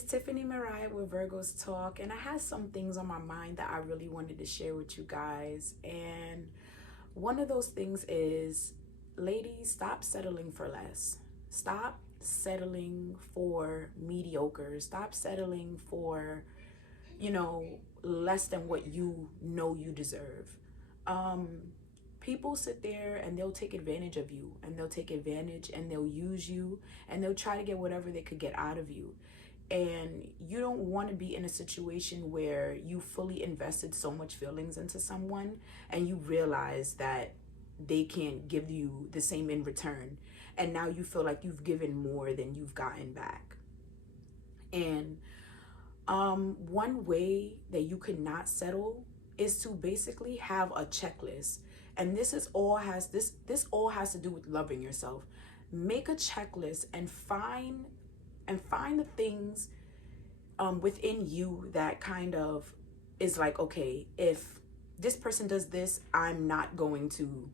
It's Tiffany Mariah with Virgos Talk, and I had some things on my mind that I really wanted to share with you guys. And one of those things is, ladies, stop settling for less. Stop settling for mediocre. Stop settling for, less than what you know you deserve. Um, People sit there and they'll take advantage of you, and they'll take advantage and they'll use you, and they'll try to get whatever they could get out of you. And you don't want to be in a situation where you fully invested so much feelings into someone and you realize that they can't give you the same in return, and now you feel like you've given more than you've gotten back. And one way that you could not settle is to basically have a checklist. And this all has to do with loving yourself. Make a checklist and find the things within you that kind of is like, okay, if this person does this, I'm not going to,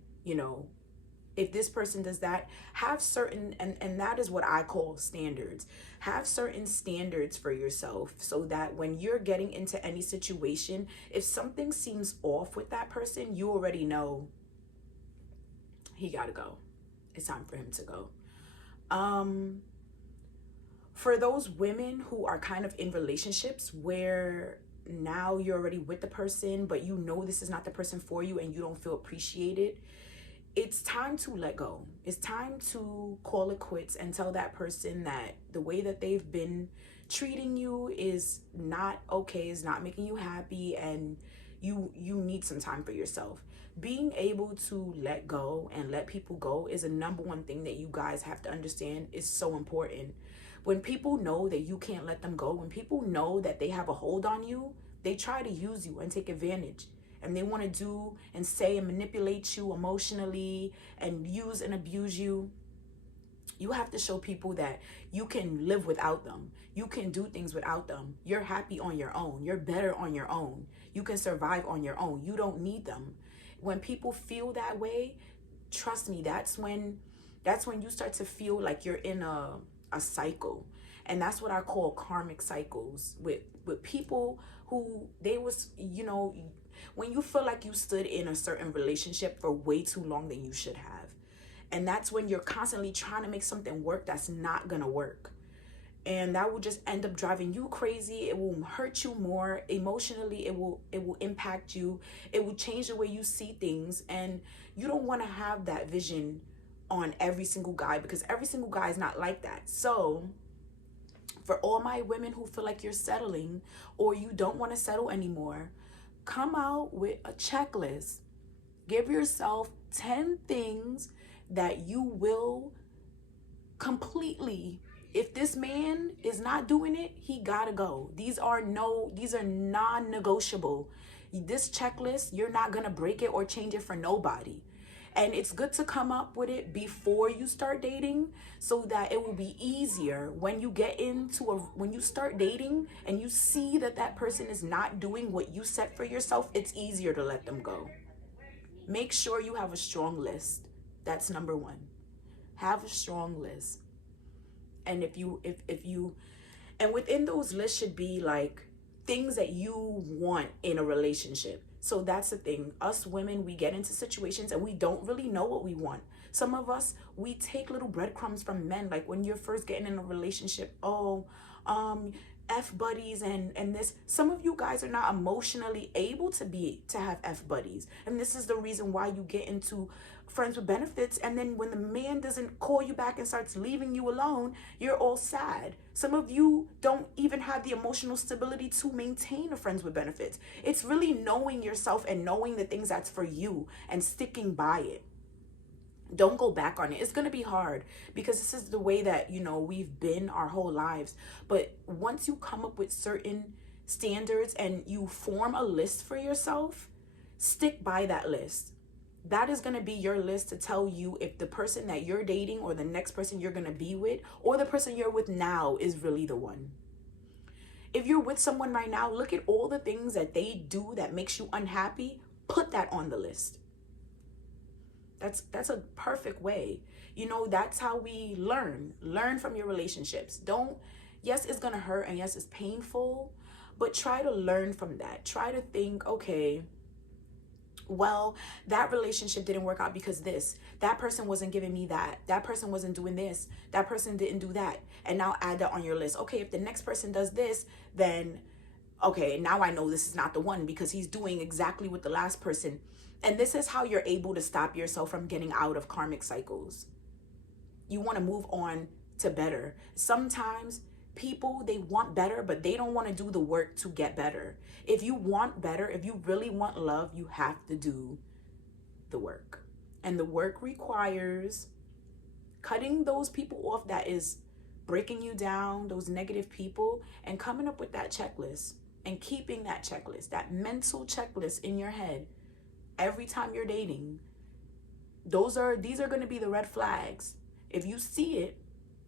if this person does that, have certain, and that is what I call standards. Have certain standards for yourself so that when you're getting into any situation, if something seems off with that person, you already know he gotta go. It's time for him to go. For those women who are kind of in relationships where now you're already with the person, but you know this is not the person for you and you don't feel appreciated, it's time to let go. It's time to call it quits and tell that person that the way that they've been treating you is not okay, is not making you happy, and you need some time for yourself. Being able to let go and let people go is a number one thing that you guys have to understand is so important. When people know that you can't let them go, when people know that they have a hold on you, they try to use you and take advantage. And they want to do and say and manipulate you emotionally and use and abuse you. You have to show people that you can live without them. You can do things without them. You're happy on your own. You're better on your own. You can survive on your own. You don't need them. When people feel that way, trust me, that's when you start to feel like you're in a cycle. And that's what I call karmic cycles with people who they was, when you feel like you stood in a certain relationship for way too long than you should have. And that's when you're constantly trying to make something work that's not gonna work. And that will just end up driving you crazy. It will hurt you more emotionally. It will impact you. It will change the way you see things. And you don't want to have that vision on every single guy, because every single guy is not like that. So for all my women who feel like you're settling or you don't want to settle anymore, come out with a checklist. Give yourself 10 things that you will completely, if this man is not doing it, he gotta go. These are non-negotiable. This checklist, you're not gonna break it or change it for nobody. And it's good to come up with it before you start dating so that it will be easier when you when you start dating and you see that that person is not doing what you set for yourself, it's easier to let them go. Make sure you have a strong list. That's number one. Have a strong list. And and within those lists should be like things that you want in a relationship. So that's the thing. Us women, we get into situations and we don't really know what we want. Some of us, we take little breadcrumbs from men. Like when you're first getting in a relationship, F buddies and this. Some of you guys are not emotionally able to have F buddies. And this is the reason why you get into friends with benefits, and then when the man doesn't call you back and starts leaving you alone, you're all sad. Some of you don't even have the emotional stability to maintain a friends with benefits. It's really knowing yourself and knowing the things that's for you and sticking by it. Don't go back on it. It's going to be hard because this is the way that, we've been our whole lives. But once you come up with certain standards and you form a list for yourself, stick by that list. That is going to be your list to tell you if the person that you're dating or the next person you're going to be with or the person you're with now is really the one. If you're with someone right now, look at all the things that they do that makes you unhappy. Put that on the list. That's a perfect way. That's how we learn from your relationships. Don't Yes, it's gonna hurt, and yes, it's painful, but try to learn from that. Try to think, okay, well, that relationship didn't work out because that person wasn't giving me that person wasn't doing this, that person didn't do that, and now add that on your list. Okay, if the next person does this, then okay, now I know this is not the one because he's doing exactly what the last person. And this is how you're able to stop yourself from getting out of karmic cycles. You want to move on to better. Sometimes people, they want better, but they don't want to do the work to get better. If you want better, if you really want love, you have to do the work. And the work requires cutting those people off that is breaking you down, those negative people, and coming up with that checklist and keeping that checklist, that mental checklist in your head every time you're dating. These are going to be the red flags. If you see it,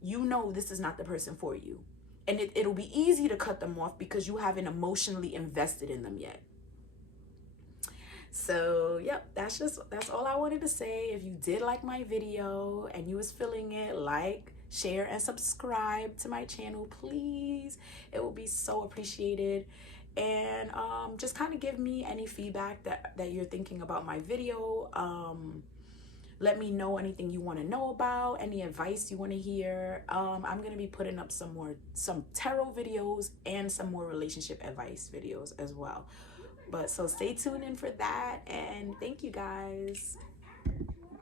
you know this is not the person for you. And it'll be easy to cut them off because you haven't emotionally invested in them yet. So, yep, that's all I wanted to say. If you did like my video and you was feeling it, like, share, and subscribe to my channel, please. It will be so appreciated. And just kind of give me any feedback that you're thinking about my video. Let me know anything you want to know about, any advice you want to hear. I'm going to be putting up some tarot videos and some more relationship advice videos as well. But so stay tuned in for that, and thank you guys.